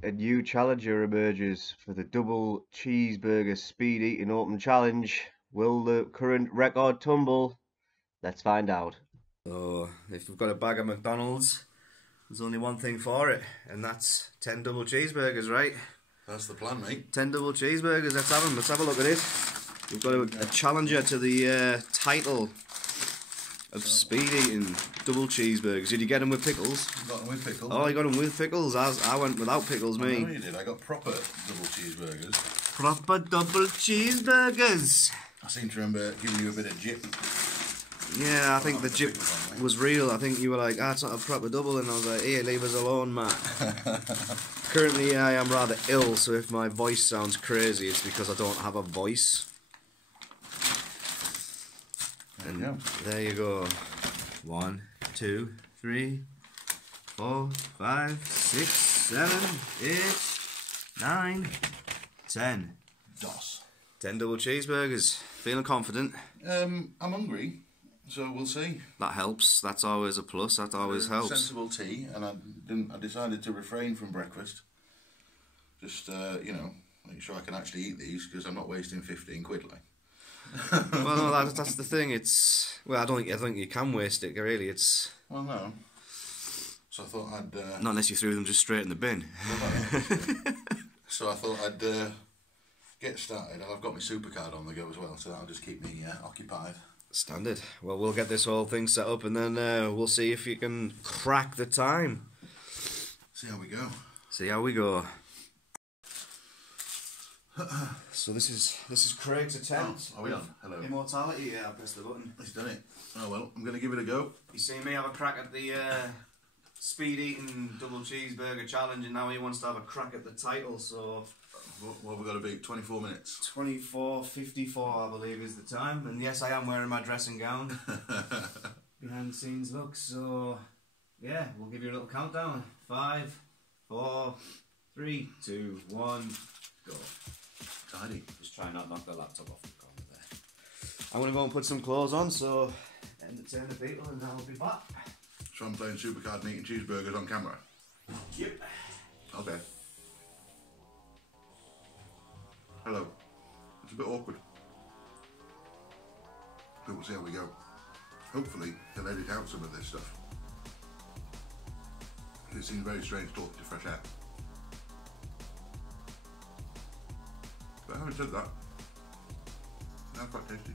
A new challenger emerges for the double cheeseburger speed eating open challenge. Will the current record tumble? Let's find out. So, if we've got a bag of McDonald's, there's only one thing for it, and that's 10 double cheeseburgers, right? That's the plan, mate. 10 double cheeseburgers, let's have them, let's have a look at it. We've got a challenger to the title of speed eating double cheeseburgers. Did you get them with pickles? Got them with pickles. Oh, I got them with pickles. I went without pickles, me. I know you did. I got proper double cheeseburgers. Proper double cheeseburgers. I seem to remember giving you a bit of jip. Yeah, I think the jip was real. I think you were like, it's not a proper double, and I was like, here, leave us alone, Matt. Currently, I am rather ill, so if my voice sounds crazy, it's because I don't have a voice. And there you go. 1, 2, 3, 4, 5, 6, 7, 8, 9, 10. DOS. 10 double cheeseburgers. Feeling confident? I'm hungry, so we'll see. That helps. That's always a plus. That always helps. Sensible tea, and I decided to refrain from breakfast. Just you know, make sure I can actually eat these because I'm not wasting 15 quid like. Well, no, that's the thing. It's I think you can waste it. Really, it's. Well, no. So I thought I'd. Not unless you threw them just straight in the bin. So I thought I'd get started. I've got my supercard on the go as well, so that'll just keep me occupied. Standard. Well, we'll get this whole thing set up, and then we'll see if you can crack the time. See how we go. See how we go. So this is Craig's attempt. Oh, are we on? Hello. Immortality. Yeah, I pressed the button. He's done it. Oh well, I'm going to give it a go. You see me have a crack at the speed eating double cheeseburger challenge, and now he wants to have a crack at the title. So what have we got to be? 24 minutes. 24:54, I believe, is the time. And yes, I am wearing my dressing gown. Behind the scenes look. So yeah, we'll give you a little countdown. 5, 4, 3, 2, 1, go. Tidy. Just try not to knock the laptop off the corner there. I'm going to go and put some clothes on, so entertain the people, and I'll be back. So I'm playing supercard and eating cheeseburgers on camera? Yep. Okay. Hello. It's a bit awkward. But we'll see how we go. Hopefully they'll edit out some of this stuff. It seems very strange talking to fresh air. But having said that, they're quite tasty.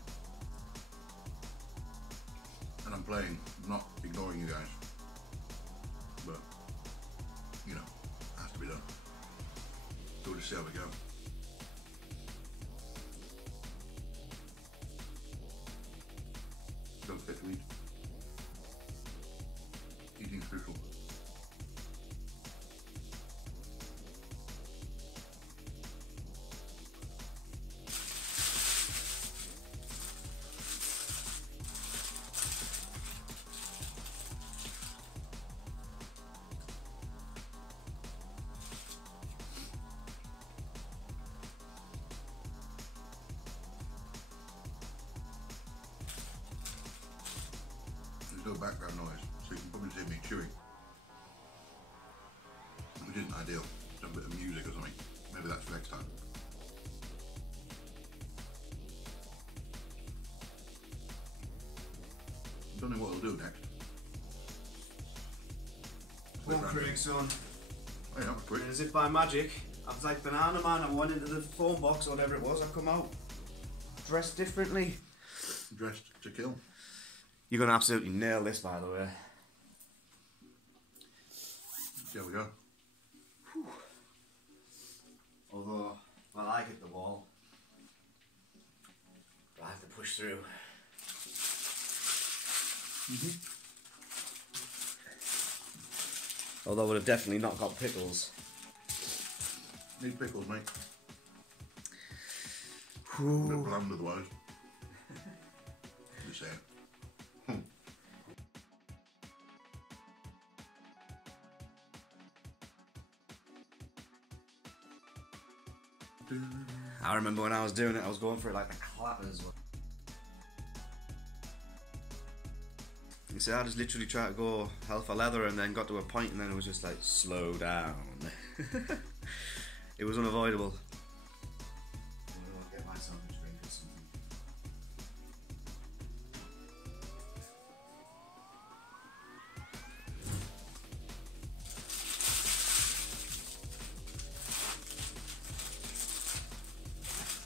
And I'm playing, not ignoring you guys. But, you know, it has to be done. So we'll just see how we go. Don't forget to eat. Eating's crucial. There's no background noise, so you can probably hear me chewing. Which isn't ideal. Just a bit of music or something. Maybe that's for next time. Don't know what we'll do next. Come on, Craig, son. Oh yeah, quick. As if by magic, I was like Banana Man, I went into the phone box or whatever it was, I come out dressed differently. Dressed to kill. You're going to absolutely nail this, by the way. There we go. Whew. Although, well, I hit the wall. But I have to push through. Although I would have definitely not got pickles. Need pickles, mate. Ooh. A bit bland otherwise. Just saying. I remember when I was doing it, I was going for it like the clappers. You see, I just literally tried to go hell for leather and then got to a point and then it was just like, slow down. It was unavoidable. I'll get myself a drink or something.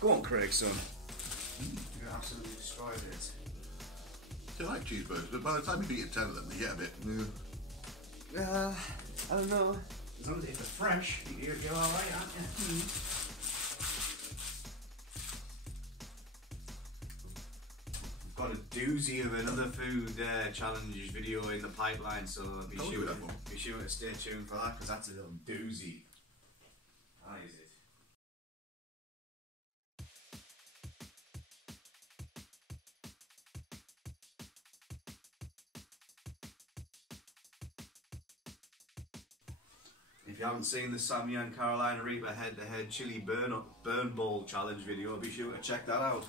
Go on, Craig, son. You absolutely destroyed it. I like cheeseburgers, but by the time you eat 10 of them, they get a bit. I don't know. As long as if they're fresh, you're alright, aren't you? We've got a doozy of another food challenge video in the pipeline, so be sure to stay tuned for that, because that's a little doozy. How is it? If you haven't seen the Sammy and Carolina Reaper head-to-head chili burn bowl challenge video, be sure to check that out.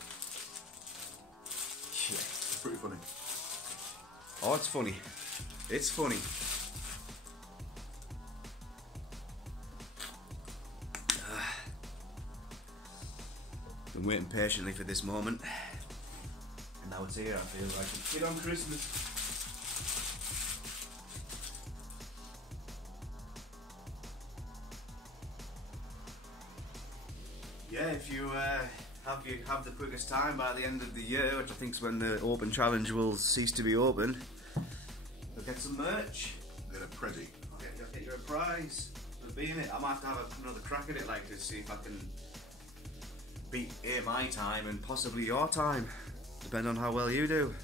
Yeah, it's pretty funny. Oh, it's funny. It's funny. Been waiting patiently for this moment, and now it's here. I feel like a kid on Christmas. Yeah, if you have the quickest time by the end of the year, which I think is when the open challenge will cease to be open, you'll get some merch. Get a Prezi. I'll get you a prize for being it. I might have to have another crack at it, like, to see if I can beat my time and possibly your time, depending on how well you do.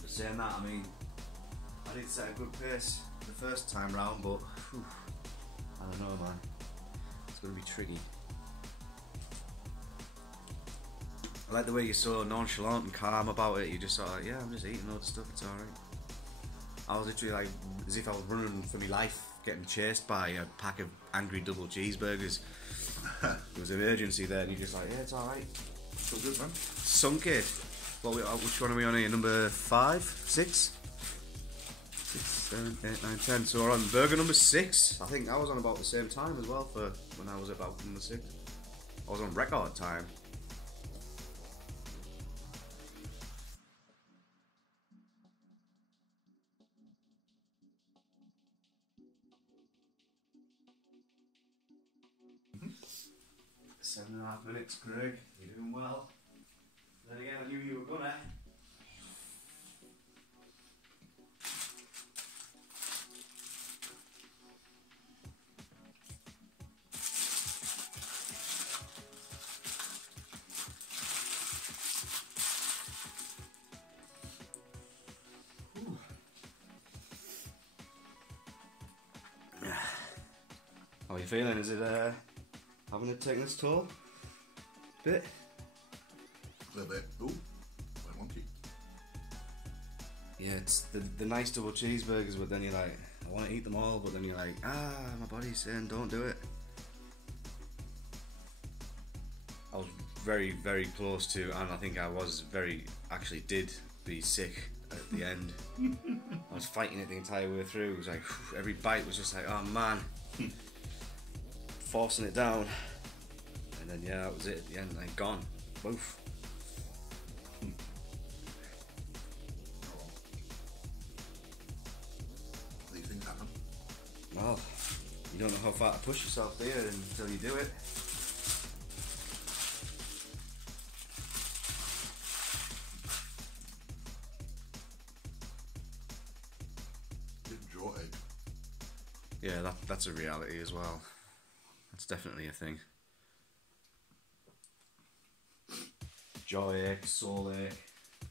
But saying that, I mean, I did set a good pace the first time round, but whew, I don't know, man. It's going to be tricky. I like the way you're so nonchalant and calm about it. You're just sort of like, yeah, I'm just eating all the stuff, it's alright. I was literally like, as if I was running for my life, getting chased by a pack of angry double cheeseburgers. There was an urgency there, and you're just like, yeah, it's alright. So good, man. Sunk it. Well, which one are we on here? Number 5? 6? 6, 7, 8, 9, 10. So we're on burger number 6. I think I was on about the same time as well for when I was about number 6. I was on record time. Mm-hmm. 7.5 minutes, Greg. You're doing well. Then again, I knew you were gonna. How are you feeling? Is it having to take this toll? Bit? A little bit. Ooh, quite wonky. Yeah, it's the nice double cheeseburgers, but then you're like, I want to eat them all, but then you're like, my body's saying don't do it. I was very, very close to, and I think I was actually did be sick at the end. I was fighting it the entire way through. It was like, every bite was just like, oh man. Forcing it down. And then, yeah, that was it at the end, like, gone. Woof. These things happen. Well, you don't know how far to push yourself there until you do it. Good jaw egg. Yeah, that's a reality as well. That's definitely a thing. Jaw ache, soul ache,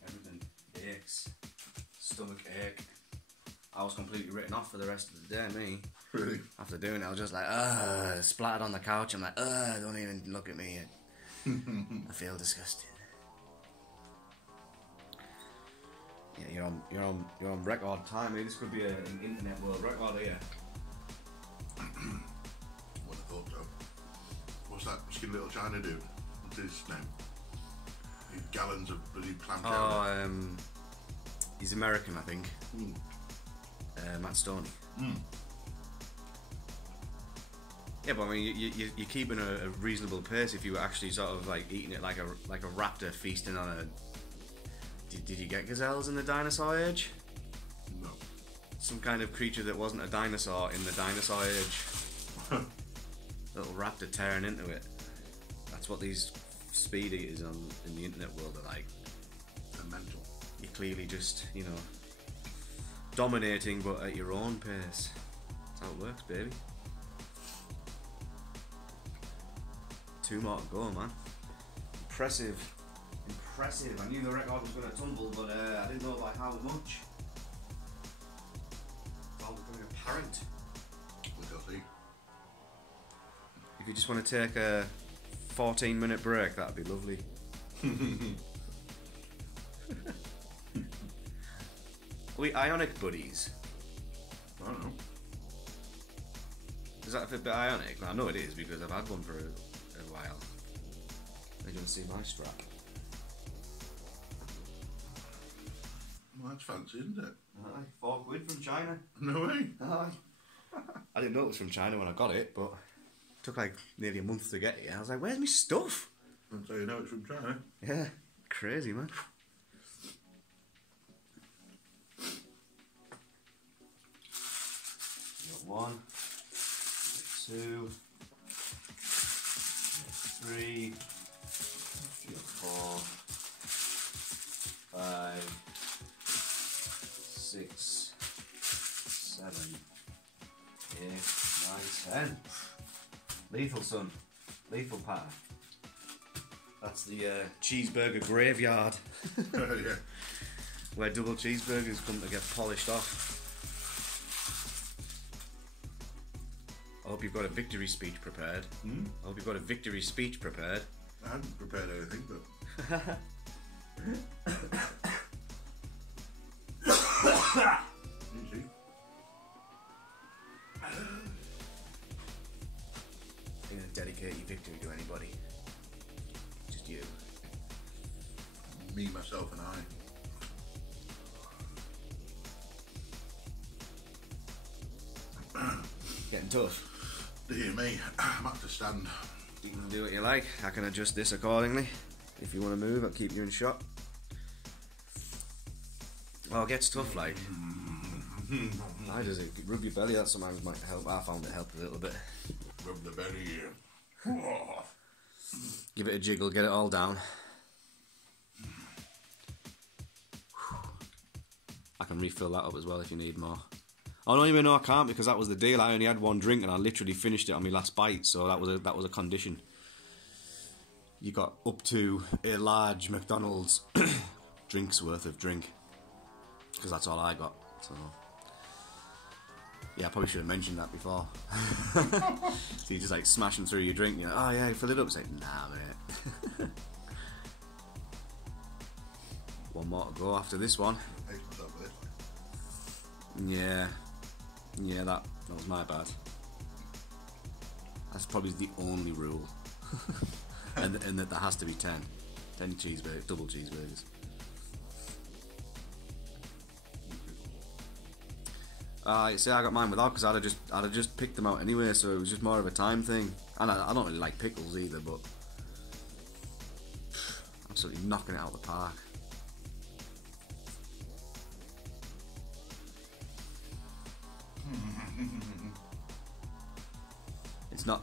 everything aches. Stomach ache. I was completely written off for the rest of the day, me. Really? After doing it, I was just like, splattered on the couch. I'm like, don't even look at me. I feel disgusted. Yeah, you're on record time. This could be an internet world record here. Would have thought so. What's that skinny little China dude? What's his name? Gallons of bloody clam chowder. He's American, I think. Matt Stoney. Yeah, but I mean, you're keeping a reasonable pace if you were actually sort of like eating it like a raptor feasting on a. Did you get gazelles in the dinosaur age? No. Some kind of creature that wasn't a dinosaur in the dinosaur age. Little raptor tearing into it. That's what these speed eaters in the internet world are like. They're mental. You're clearly just, you know, dominating, but at your own pace. That's how it works, baby. 2 more to go, man. Impressive. Impressive. I knew the record was going to tumble, but I didn't know by how much. It's all becoming apparent. We shall see. If you just want to take a 14-minute break, that'd be lovely. Are we Ionic buddies? I don't know. Is that a bit Ionic? I know it is because I've had one for a while. Are you going to see my strap? Well, that's fancy, isn't it? Aye, £4 from China. No way. Aye. I didn't know it was from China when I got it, but it took like nearly a month to get it. I was like, where's my stuff? And so you know it's from China. Yeah, crazy, man. Got 1, 2, 3, 4, 5, 6, 7, 8, 9, 10. Lethal, son. Lethal pattern. That's the cheeseburger graveyard. Yeah. Where double cheeseburgers come to get polished off. I hope you've got a victory speech prepared. Hmm? I hope you've got a victory speech prepared. I hadn't prepared anything, but you see. You're going to dedicate your victory to anybody. Just you. Me, myself, and I. Getting tough. Dear me, I'm up to stand. You can do what you like. I can adjust this accordingly. If you want to move, I'll keep you in shot. Oh, it gets tough, like. Why does it? Rub your belly, that sometimes might help. I found it helped a little bit. Rub the belly here. Give it a jiggle, get it all down. I can refill that up as well if you need more. Oh, no, even though I can't because that was the deal. I only had 1 drink and I literally finished it on my last bite, so that was a condition. You got up to a large McDonald's drink's worth of drink because that's all I got. So yeah, I probably should have mentioned that before. So you just like smashing through your drink. And you're like, oh yeah, fill it up. It's like, nah, mate. 1 more to go after this one. Pace myself with this. Yeah, that was my bad. That's probably the only rule. and that there has to be 10 cheeseburgers, double cheeseburgers. See, I got mine without because I'd have just picked them out anyway, so it was just more of a time thing. And I don't really like pickles either, but absolutely knocking it out of the park.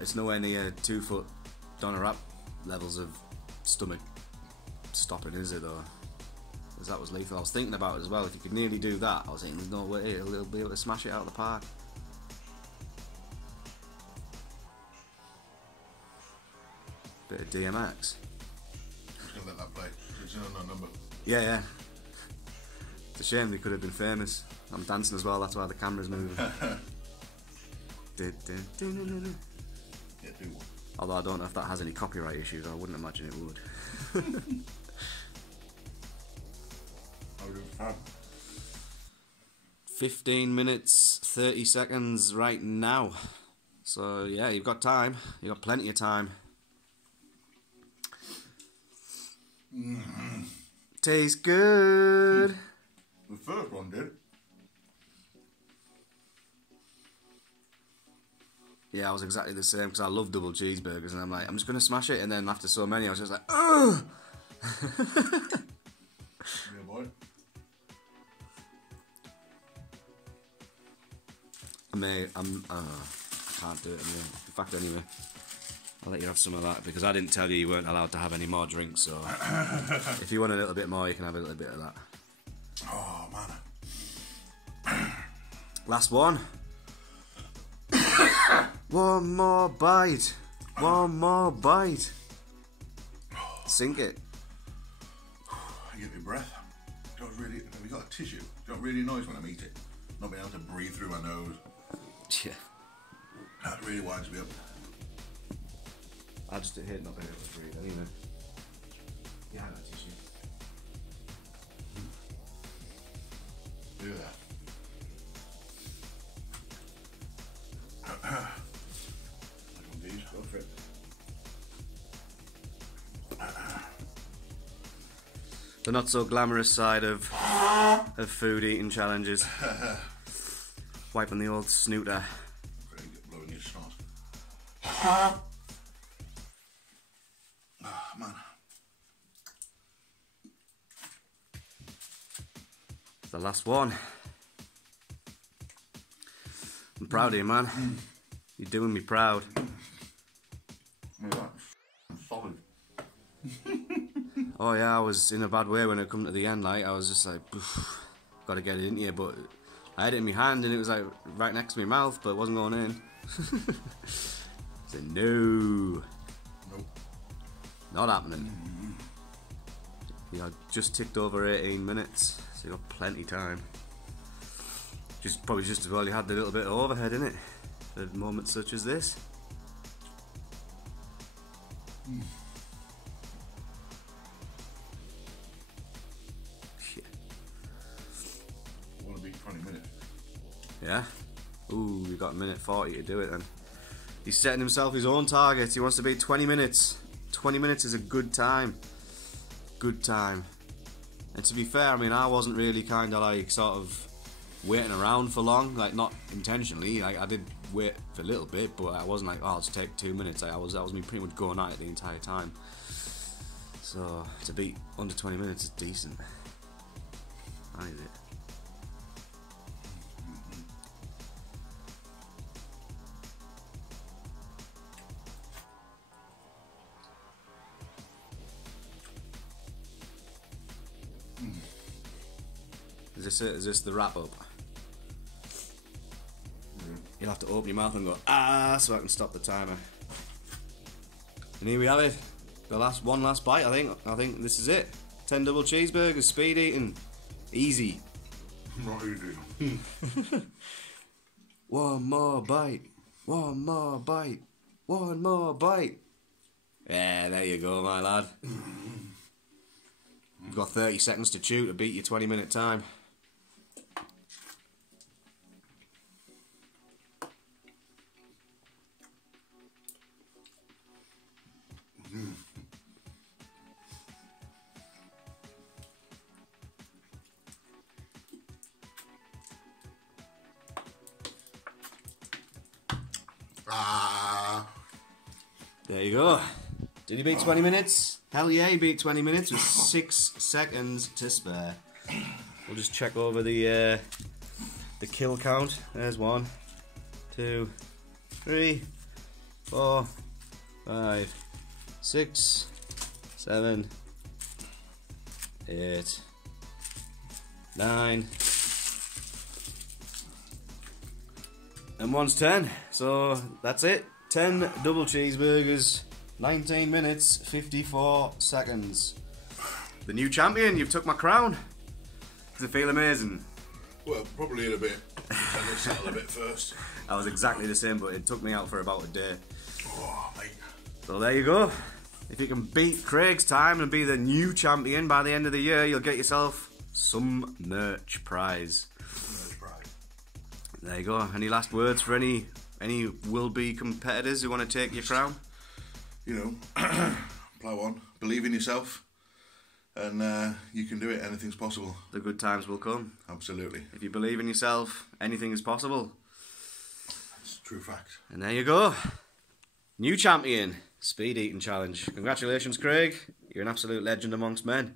It's nowhere near 2 foot Donna Rap levels of stomach stopping, is it though? Because that was lethal. I was thinking about it as well. If you could nearly do that, I was thinking there's no way it'll be able to smash it out of the park. Bit of DMX. I'm just gonna let that play. It's an unknown number. Yeah. It's a shame they could have been famous. I'm dancing as well, that's why the camera's moving. Yeah, do one. Although I don't know if that has any copyright issues, I wouldn't imagine it would. I'll do fab. 15 minutes, 30 seconds right now. So yeah, you've got time. You've got plenty of time. Tastes good. The first one did. Yeah, I was exactly the same because I love double cheeseburgers, and I'm like, I'm just gonna smash it, and then after so many, I was just like, ugh. Yeah, boy. I can't do it anyway. In fact, anyway, I'll let you have some of that because I didn't tell you you weren't allowed to have any more drinks. So if you want a little bit more, you can have a little bit of that. Oh man. Last one. One more bite. One more bite. Sink it. I get my breath. Don't really. Have you got a tissue? Don't really noise when I'm eating. Not being able to breathe through my nose. Yeah. That really winds me up. I just hate not being able to breathe anyway. Yeah, I got tissue. Do that. Go for it. The not so glamorous side of food eating challenges. Wiping the old snooter. Blowing your snot. Oh, man. The last one. I'm proud of you, man. You're doing me proud. Yeah, that's solid. Oh yeah, I was in a bad way when it come to the end. Like I was just like, got to get it in here, but I had it in my hand and it was like right next to my mouth, but it wasn't going in. So no, Nope. not happening. Yeah, I just ticked over 18 minutes, so you got plenty time. Probably just as well you had the little bit of overhead in it for moments such as this. Shit. I want to beat 20 minutes. Yeah? Ooh, you got a minute 40 to do it then. He's setting himself his own target. He wants to beat 20 minutes. 20 minutes is a good time. Good time. And to be fair, I mean, I wasn't really kind of like sort of waiting around for long, like not intentionally. Like I did wait for a little bit, but I wasn't like, oh, I'll just take 2 minutes. Like, that was me pretty much going at it the entire time. So to beat under 20 minutes is decent. I need it. Is this it? Is this the wrap up? You'll have to open your mouth and go, ah, so I can stop the timer. And here we have it. The one last bite, I think. I think this is it. 10 double cheeseburgers, speed eating. Easy. Not easy. One more bite. One more bite. One more bite. Yeah, there you go, my lad. You've got 30 seconds to chew to beat your 20-minute time. There you go. Did he beat 20 minutes? Hell yeah, he beat 20 minutes with 6 seconds to spare. We'll just check over the kill count. There's 1, 2, 3, 4, 5, 6, 7, 8, 9, and 1's 10. So that's it. 10 double cheeseburgers, 19 minutes, 54 seconds. The new champion, you've took my crown. Does it feel amazing? Well, probably in a bit. I just settle a bit first. I was exactly the same, but it took me out for about a day. Oh, mate. So there you go. If you can beat Craig's time and be the new champion by the end of the year, you'll get yourself some merch prize. Merch prize. There you go. Any last words for any will-be competitors who want to take your crown? You know, plow on, believe in yourself, and you can do it. Anything's possible. The good times will come. Absolutely. If you believe in yourself, anything is possible. It's a true fact. And there you go. New champion, speed eating challenge. Congratulations, Craig. You're an absolute legend amongst men.